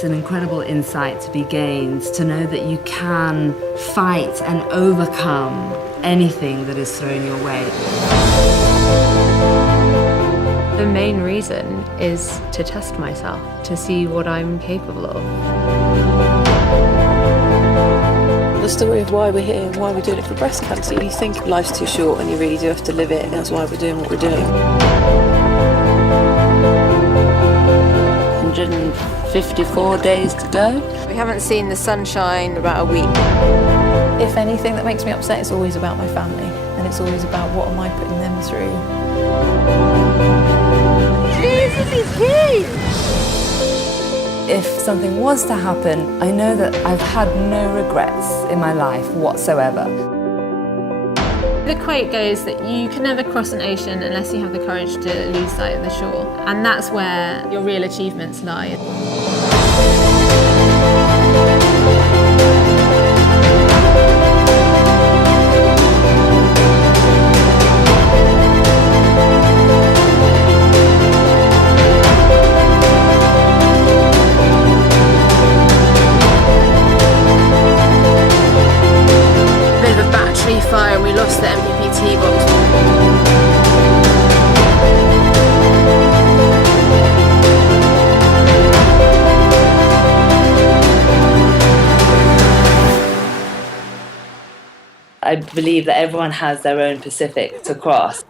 there's an incredible insight to be gained, to know that you can fight and overcome anything that is thrown your way. The main reason is to test myself, to see what I'm capable of. The story of why we're here and why we're doing it for breast cancer. You think life's too short and you really do have to live it, and that's why we're doing what we're doing. 154 days to go. We haven't seen the sunshine in about a week. If anything that makes me upset, it's always about my family, and it's always about what am I putting them through. Jesus is here! If something was to happen, I know that I've had no regrets in my life whatsoever. The quote goes that you can never cross an ocean unless you have the courage to lose sight of the shore. And that's where your real achievements lie. Fire and we lost the MPPT box. I believe that everyone has their own Pacific to cross.